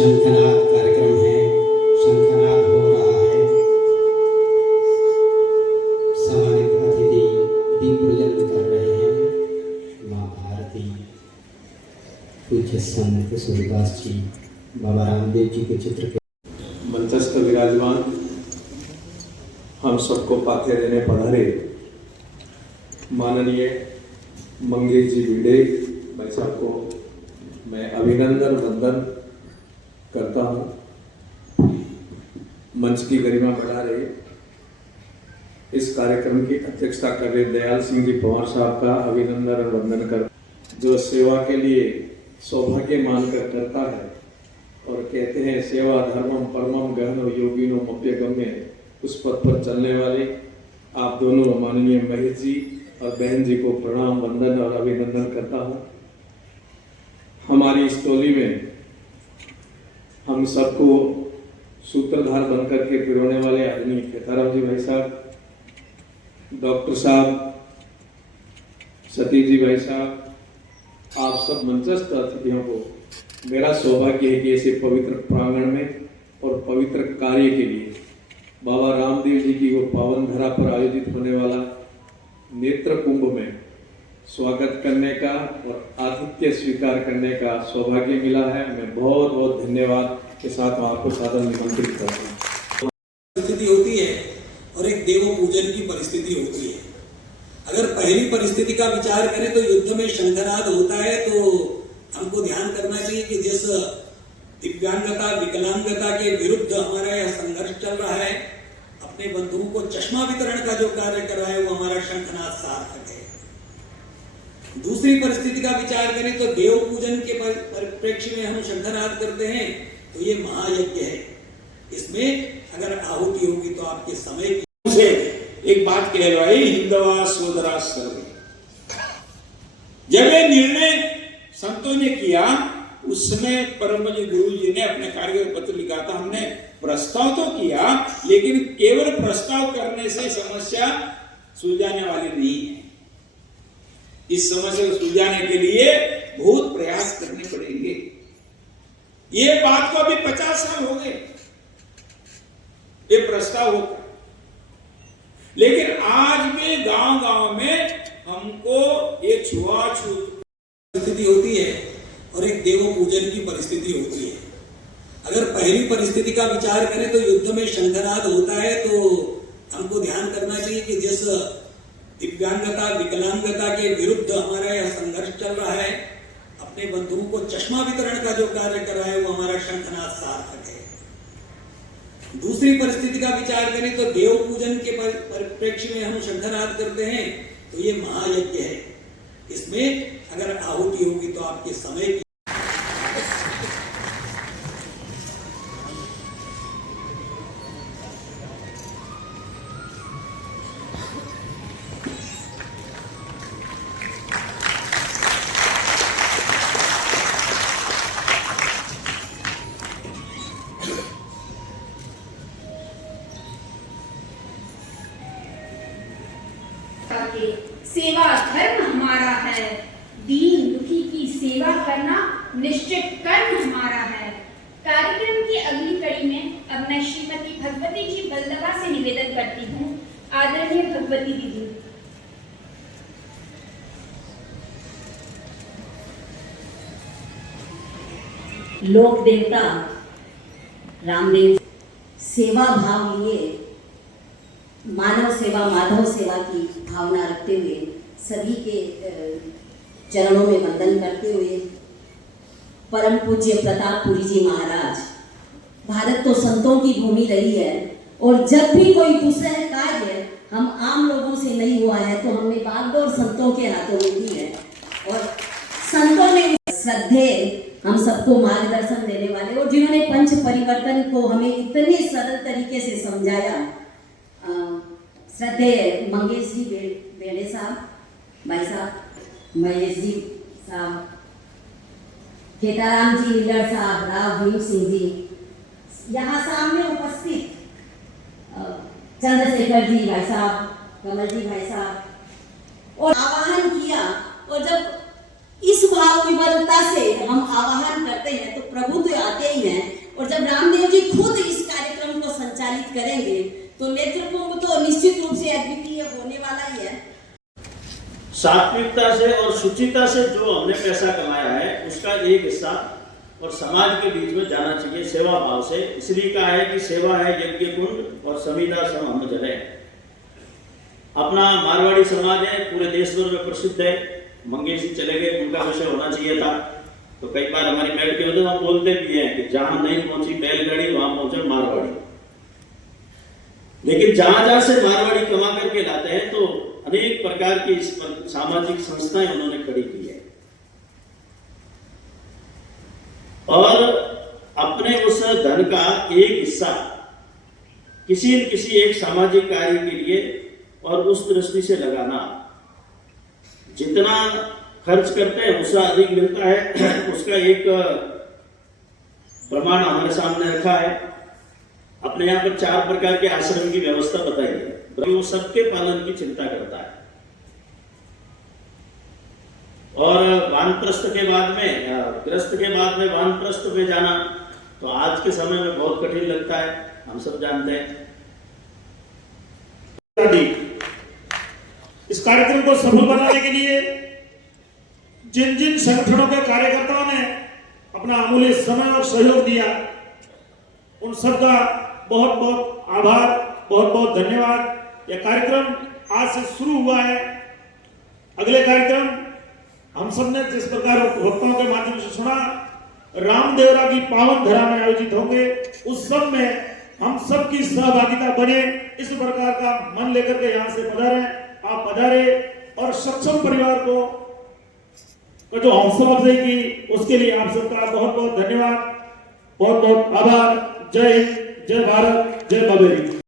शंखनाद कार्यक्रम है, शंखनाद हो रहा है। सम्मानित अतिथि दीप प्रज्वलन कर रहे हैं। माँ भारती, पूज्य संत सूरदास जी, बाबा रामदेव जी के चित्र के मंचस्थ विराजमान हम सबको पाथे देने पधारे माननीय मंगेश जी भिड़े भाई साहब को मैं अभिनंदन वंदन करता हूँ। मंच की गरिमा बढ़ा रहे इस कार्यक्रम की अध्यक्षता कर रहे दयाल सिंह जी पवार साहब का अभिनंदन और वंदन कर, जो सेवा के लिए सौभाग्य मानकर करता है और कहते हैं सेवा धर्मम परमम गहनो योगिनो मप्यगम्य, उस पद पर चलने वाले आप दोनों माननीय महेश जी और बहन जी को प्रणाम वंदन और अभिनंदन करता हूँ। हमारी इस टोली में हम सबको सूत्रधार बनकर के पिरोने वाले आदमी खेताराम जी भाई साहब, डॉक्टर साहब, सतीश जी भाई साहब, आप सब मंचस्थ अतिथियों को मेरा सौभाग्य है कि ऐसे पवित्र प्रांगण में और पवित्र कार्य के लिए बाबा रामदेव जी की वो पावन धरा पर आयोजित होने वाला नेत्र कुंभ में स्वागत करने का और आतिथ्य स्वीकार करने का सौभाग्य मिला है। मैं बहुत बहुत धन्यवाद के साथ आपको सादर निमंत्रित करता हूँ। परिस्थिति होती है और एक देव पूजन की परिस्थिति होती है। अगर पहली परिस्थिति का विचार करें तो युद्ध में शंखनाद होता है, तो हमको ध्यान करना चाहिए कि जिस दिव्यांगता विकलांगता के विरुद्ध हमारा यह संघर्ष चल रहा है, अपने बंधुओं को चश्मा वितरण का जो कार्य कर रहा है वो हमारा शंखनाद सार्थक है। दूसरी परिस्थिति का विचार करें तो देव पूजन के परिप्रेक्ष्य में हम शंखनाद करते हैं, तो ये महायज्ञ है। इसमें अगर आहुति होगी तो आपके समय की से एक बात कहलवाई, हिंदवा सोदरा सर्वे। जब ये निर्णय संतों ने किया, उसमें परम जी गुरु जी ने अपने कार्य पत्र लिखा था। हमने प्रस्ताव तो किया, लेकिन केवल प्रस्ताव करने से समस्या सुलझाने वाली नहीं है। इस समस्या को सुलझाने के लिए बहुत प्रयास करने पड़ेंगे। ये बात को अभी 50 साल हो गए ये प्रस्ताव होकर, लेकिन आज भी गांव-गांव में हमको ये छुआछूत परिस्थिति होती है और एक देव पूजन की परिस्थिति होती है। अगर पहली परिस्थिति का विचार करें तो युद्ध में शंखनाद होता है, तो हमको ध्यान करना चाहिए कि जिस दिव्यांगता विकलांगता के विरुद्ध हमारा यह संघर्ष चल रहा है, अपने बंधुओं को चश्मा वितरण का जो कार्य कर रहा है वो हमारा शंखनाद सार्थक है। दूसरी परिस्थिति का विचार करें तो देव पूजन के परिप्रेक्ष्य में हम शंखनाद करते हैं, तो ये महायज्ञ है। इसमें अगर आहुति होगी तो आपके समय की सेवा धर्म हमारा है, दीन दुखी की सेवा करना निश्चित कर्म हमारा है। कार्यक्रम की अगली कड़ी में अब मैं श्रीमती भगवती जी बल्लभा से निवेदन करती हूँ। आदरणीय भगवती दीदी। लोक देवता रामदेव सेवा भाव लिए मानव सेवा माधव सेवा की भावना रखते हुए सभी के चरणों में वंदन करते हुए, परम पूज्य प्रतापपुरी जी महाराज, भारत तो संतों की भूमि रही है और जब भी कोई दूसरा कार्य हम आम लोगों से नहीं हुआ है तो हमने बागडोर संतों के हाथों में की है। और संतों ने श्रद्धे हम सबको मार्गदर्शन देने वाले और जिन्होंने पंच परिवर्तन को हमें इतने सरल तरीके से समझाया, श्रद्धेय मंगेश जी बेड़े साहब, भाई साहब, महेश जी साहब, खेताराम जी लीलर साहब, राव भीम सिंह जी, यहाँ सामने उपस्थित चंद्रशेखर जी भाई साहब, कमल जी भाई साहब, और आवाहन किया। और जब इस भाव विवलता से हम आवाहन करते हैं तो प्रभु तो आते ही हैं, और जब रामदेव जी खुद इस कार्यक्रम को संचालित करेंगे तो नेत्रकुंभ तो निश्चित रूप से अद्वितीय होने वाला ही है। सात्विकता से और शुचिता से जो हमने पैसा कमाया है उसका एक हिस्सा और समाज के बीच में जाना चाहिए सेवा भाव से। इसलिए कहा है कि सेवा है यज्ञ कुंड और समीधा सम हम जले। अपना मारवाड़ी समाज है, पूरे देश भर में प्रसिद्ध है। मंगेश जी चले गए, उनका विषय होना चाहिए था। तो कई बार हमारी बैठ के होते हम बोलते भी हैं कि जहां नहीं पहुंची बैलगाड़ी वहां पहुंचे मारवाड़ी। लेकिन जहां जहां से मारवाड़ी कमा करके लाते हैं तो अनेक प्रकार की सामाजिक संस्थाएं उन्होंने खड़ी की है और अपने उस धन का एक हिस्सा किसी न किसी एक सामाजिक कार्य के लिए और उस दृष्टि से लगाना। जितना खर्च करते हैं उससे अधिक मिलता है, उसका एक प्रमाण हमारे सामने रखा है। अपने यहाँ पर 4 प्रकार के आश्रम की व्यवस्था बताई है, वो सबके पालन की चिंता करता है। और वानप्रस्थ के बाद में ग्रस्त के बाद में वानप्रस्थ में जाना तो आज के समय में बहुत कठिन लगता है, हम सब जानते हैं। इस कार्यक्रम को सफल बनाने के लिए जिन जिन संगठनों के कार्यकर्ताओं ने अपना अमूल्य समय और सहयोग दिया, उन सबका बहुत बहुत आभार, बहुत बहुत धन्यवाद। यह कार्यक्रम आज से शुरू हुआ है। अगले कार्यक्रम हम सब ने जिस प्रकार वक्ताओं के माध्यम से सुना, रामदेवरा की पावन धरा में आयोजित होंगे। उस सब में हम सब की सहभागिता बने, इस प्रकार का मन लेकर के यहाँ से पधारे। आप पधारे और सक्षम परिवार को जो हौसला अफजाई की उसके लिए आप सबका बहुत बहुत धन्यवाद, बहुत बहुत आभार। जय हिंद, जय भारत, जय बाबेरी।